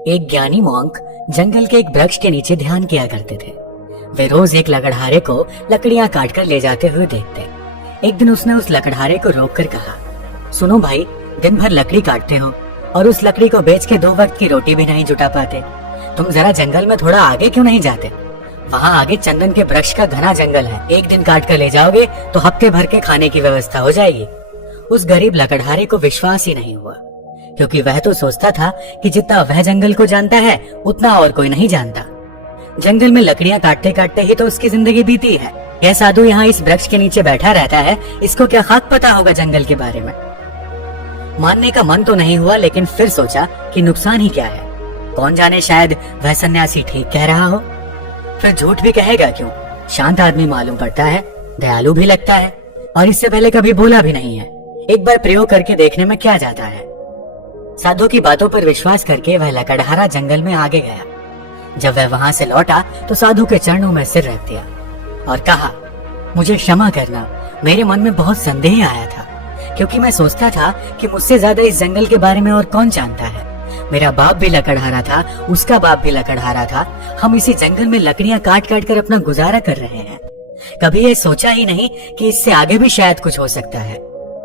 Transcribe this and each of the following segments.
एक ज्ञानी मॉन्क जंगल के एक वृक्ष के नीचे ध्यान किया करते थे। वे रोज एक लकड़हारे को लकड़ियां काटकर ले जाते हुए देखते। एक दिन उसने उस लकड़हारे को रोककर कहा, सुनो भाई, दिन भर लकड़ी काटते हो और उस लकड़ी को बेच के 2 वक्त की रोटी भी नहीं जुटा पाते। तुम जरा जंगल में थोड़ा आगे क्यों नहीं जाते? वहाँ आगे चंदन के वृक्ष का घना जंगल है। एक दिन काट कर ले जाओगे तो हफ्ते भर के खाने की व्यवस्था हो जाएगी। उस गरीब लकड़हारे को विश्वास ही नहीं हुआ, क्योंकि वह तो सोचता था कि जितना वह जंगल को जानता है उतना और कोई नहीं जानता। जंगल में लकड़ियां काटते काटते ही तो उसकी जिंदगी बीती है। यह साधु यहाँ इस वृक्ष के नीचे बैठा रहता है, इसको क्या खाक पता होगा जंगल के बारे में। मानने का मन तो नहीं हुआ, लेकिन फिर सोचा कि नुकसान ही क्या है। कौन जाने, शायद वह सन्यासी ठीक कह रहा हो। फिर झूठ भी कहेगा क्यों? शांत आदमी मालूम पड़ता है, दयालु भी लगता है, और इससे पहले कभी बोला भी नहीं है। एक बार प्रयोग करके देखने में क्या जाता है। साधु की बातों पर विश्वास करके वह लकड़हारा जंगल में आगे गया। जब वह वहां से लौटा तो साधु के चरणों में सिर रख दिया और कहा, मुझे क्षमा करना, मेरे मन में बहुत संदेह आया था, क्योंकि मैं सोचता था कि मुझसे ज्यादा इस जंगल के बारे में और कौन जानता है। मेरा बाप भी लकड़हारा था, उसका बाप भी लकड़हारा था। हम इसी जंगल में लकड़ियां काट काट कर अपना गुजारा कर रहे हैं। कभी ये सोचा ही नहीं कि इससे आगे भी शायद कुछ हो सकता है।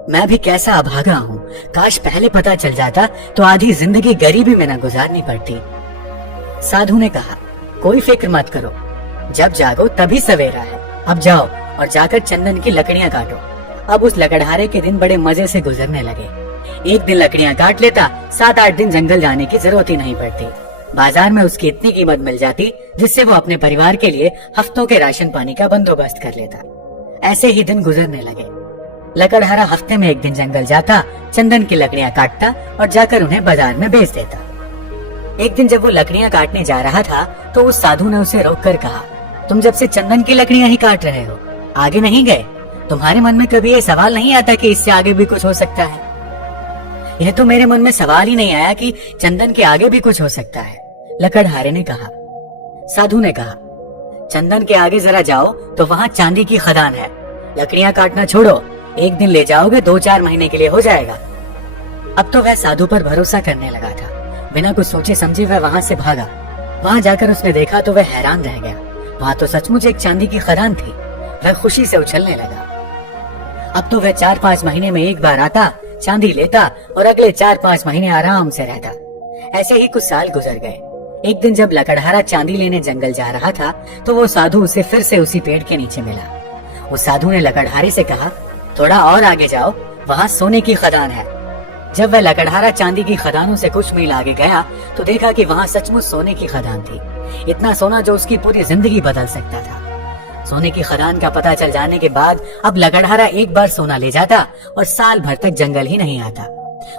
मैं भी कैसा अभागा हूँ। काश पहले पता चल जाता तो आधी जिंदगी गरीबी में न गुजारनी पड़ती। साधु ने कहा, कोई फिक्र मत करो, जब जागो तभी सवेरा है। अब जाओ और जाकर चंदन की लकड़ियां काटो। अब उस लकड़हारे के दिन बड़े मजे से गुजरने लगे। एक दिन लकड़ियां काट लेता, 7-8 दिन जंगल जाने की जरूरत ही नहीं पड़ती। बाजार में उसकी इतनी कीमत मिल जाती जिससे वो अपने परिवार के लिए हफ्तों के राशन पानी का बंदोबस्त कर लेता। ऐसे ही दिन गुजरने लगे। लकड़हारा हफ्ते में एक दिन जंगल जाता, चंदन की लकड़ियां काटता और जाकर उन्हें बाजार में बेच देता। एक दिन जब वो लकड़ियां काटने जा रहा था तो उस साधु ने उसे रोककर कहा, तुम जब से चंदन की लकड़ियां ही काट रहे हो, आगे नहीं गए? तुम्हारे मन में कभी ये सवाल नहीं आता कि इससे आगे भी कुछ हो सकता है? यह तो मेरे मन में सवाल ही नहीं आया कि चंदन के आगे भी कुछ हो सकता है, लकड़हारे ने कहा। साधु ने कहा, चंदन के आगे जरा जाओ तो वहाँ चांदी की खदान है। लकड़ियां काटना छोड़ो, एक दिन ले जाओगे, 2-4 महीने के लिए हो जाएगा। अब तो वह साधु पर भरोसा करने लगा था। बिना कुछ सोचे समझे वह वहां से भागा। वहां जाकर उसने देखा तो वह हैरान रह गया। वहां तो सचमुच एक चांदी की खदान थी। वह खुशी से उछलने लगा। अब तो वह 4-5 महीने में एक बार आता, चांदी लेता और अगले 4-5 महीने आराम से रहता। ऐसे ही कुछ साल गुजर गए। एक दिन जब लकड़हारा चांदी लेने जंगल जा रहा था तो वो साधु उसे फिर से उसी पेड़ के नीचे मिला। उस साधु ने लकड़हारे से कहा, थोड़ा और आगे जाओ, वहाँ सोने की खदान है। जब वह लकड़हारा चांदी की खदानों से कुछ मील आगे गया तो देखा कि वहाँ सचमुच सोने की खदान थी। इतना सोना जो उसकी पूरी जिंदगी बदल सकता था। सोने की खदान का पता चल जाने के बाद अब लकड़हारा एक बार सोना ले जाता और साल भर तक जंगल ही नहीं आता।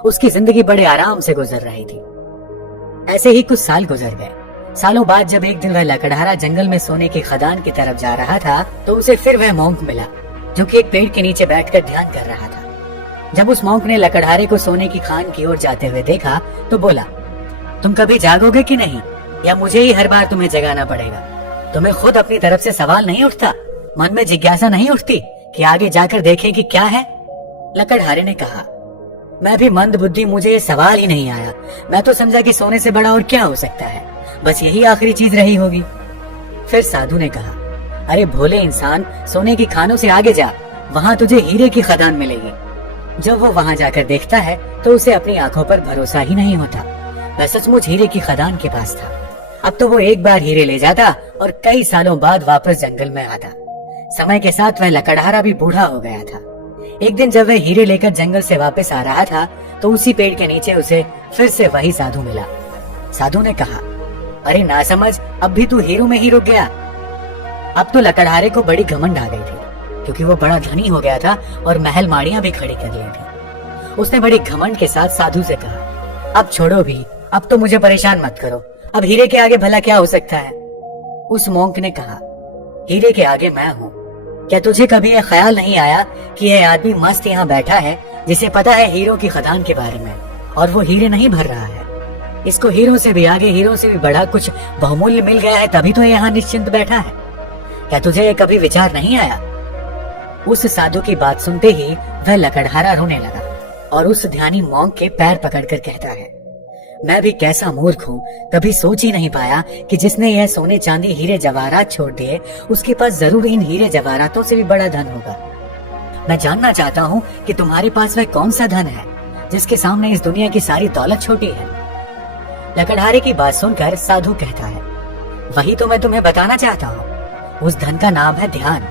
उसकी जिंदगी बड़े आराम से गुजर रही थी। ऐसे ही कुछ साल गुजर गए। सालों बाद जब एक दिन वह लकड़हारा जंगल में सोने की खदान की तरफ जा रहा था तो उसे फिर वह मॉन्क मिला, जो कि एक पेड़ के नीचे बैठकर ध्यान कर रहा था। जब उस मॉन्क ने लकड़हारे को सोने की खान की ओर जाते हुए देखा तो बोला, तुम कभी जागोगे कि नहीं, या मुझे ही हर बार तुम्हें जगाना पड़ेगा? तुम्हें खुद अपनी तरफ से सवाल नहीं उठता? मन में जिज्ञासा नहीं उठती कि आगे जाकर देखें कि क्या है? लकड़हारे ने कहा, मैं भी मंद बुद्धि, मुझे ये सवाल ही नहीं आया। मैं तो समझा कि सोने से बड़ा और क्या हो सकता है, बस यही आखिरी चीज रही होगी। फिर साधु ने कहा, अरे भोले इंसान, सोने की खानों से आगे जा, वहाँ तुझे हीरे की खदान मिलेगी। जब वो वहाँ जाकर देखता है तो उसे अपनी आंखों पर भरोसा ही नहीं होता। वह सचमुच हीरे की खदान के पास था। अब तो वो एक बार हीरे ले जाता और कई सालों बाद वापस जंगल में आता। समय के साथ वह लकड़हारा भी बूढ़ा हो गया था। एक दिन जब वह हीरे लेकर जंगल से वापस आ रहा था तो उसी पेड़ के नीचे उसे फिर से वही साधु मिला। साधु ने कहा, अरे नासमझ, अब भी तू हीरो में ही रुक गया? अब तो लकड़हारे को बड़ी घमंड आ गई थी, क्योंकि वो बड़ा धनी हो गया था और महल माड़ियां भी खड़ी कर ली थी। उसने बड़ी घमंड के साथ साधु से कहा, अब छोड़ो भी, अब तो मुझे परेशान मत करो। अब हीरे के आगे भला क्या हो सकता है? उस मॉन्क ने कहा, हीरे के आगे मैं हूँ। क्या तुझे कभी यह ख्याल नहीं आया कि यह आदमी मस्त यहाँ बैठा है, जिसे पता है हीरों की खदान के बारे में, और वो हीरे नहीं भर रहा है? इसको हीरों से भी आगे, हीरों से भी बड़ा कुछ बहुमूल्य मिल गया है, तभी तो यहाँ निश्चिंत बैठा है। क्या तुझे ये कभी विचार नहीं आया? उस साधु की बात सुनते ही वह लकड़हारा रोने लगा और उस ध्यानी मॉन्क के पैर पकड़कर कहता है, मैं भी कैसा मूर्ख हूँ, कभी सोच ही नहीं पाया कि जिसने यह सोने चांदी हीरे जवाहरात छोड़ दिए उसके पास जरूर इन हीरे जवाहरातों से भी बड़ा धन होगा। मैं जानना चाहता हूँ कि तुम्हारे पास वह कौन सा धन है जिसके सामने इस दुनिया की सारी दौलत छोटी है। लकड़हारे की बात सुनकर साधु कहता है, वही तो मैं तुम्हें बताना चाहता हूँ, उस धन का नाम है ध्यान।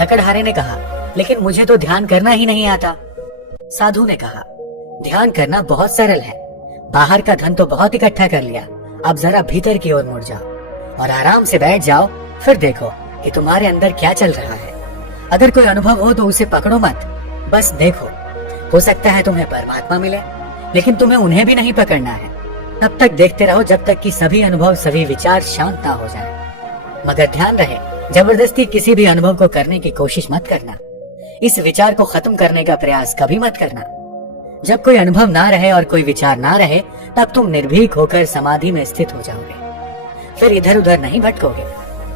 लकड़हारे ने कहा, लेकिन मुझे तो ध्यान करना ही नहीं आता। साधु ने कहा, ध्यान करना बहुत सरल है, बाहर का धन तो बहुत इकट्ठा कर लिया, अब जरा भीतर की ओर मुड़ जाओ और आराम से बैठ जाओ, फिर देखो कि तुम्हारे अंदर क्या चल रहा है। अगर कोई अनुभव हो तो उसे पकड़ो मत, बस देखो, हो सकता है तुम्हें परमात्मा मिले, लेकिन तुम्हें उन्हें भी नहीं पकड़ना है। तब तक देखते रहो जब तक कि सभी अनुभव, सभी विचार शांत ना हो जाए। मगर ध्यान रहे, जबरदस्ती किसी भी अनुभव को करने की कोशिश मत करना, इस विचार को खत्म करने का प्रयास कभी मत करना। जब कोई अनुभव ना रहे और कोई विचार ना रहे, तब तुम निर्भीक होकर समाधि में स्थित हो जाओगे। फिर इधर उधर नहीं भटकोगे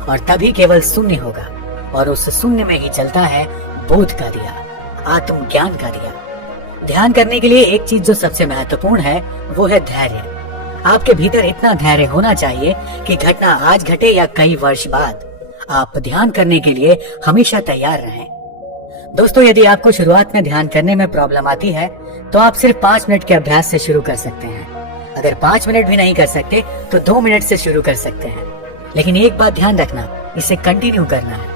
और तभी केवल शून्य होगा, और उस शून्य में ही चलता है बोध का दिया, आत्मज्ञान का दिया। ध्यान करने के लिए एक चीज जो सबसे महत्वपूर्ण है वो है धैर्य। आपके भीतर इतना धैर्य होना चाहिए कि घटना आज घटे या कई वर्ष बाद, आप ध्यान करने के लिए हमेशा तैयार रहें। दोस्तों, यदि आपको शुरुआत में ध्यान करने में प्रॉब्लम आती है तो आप सिर्फ 5 मिनट के अभ्यास से शुरू कर सकते हैं। अगर 5 मिनट भी नहीं कर सकते तो 2 मिनट से शुरू कर सकते हैं। लेकिन एक बात ध्यान रखना, इसे कंटिन्यू करना है,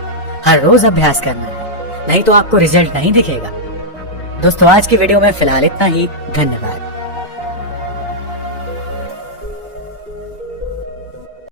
हर रोज अभ्यास करना है, नहीं तो आपको रिजल्ट नहीं दिखेगा। दोस्तों, आज की वीडियो में फिलहाल इतना ही। धन्यवाद।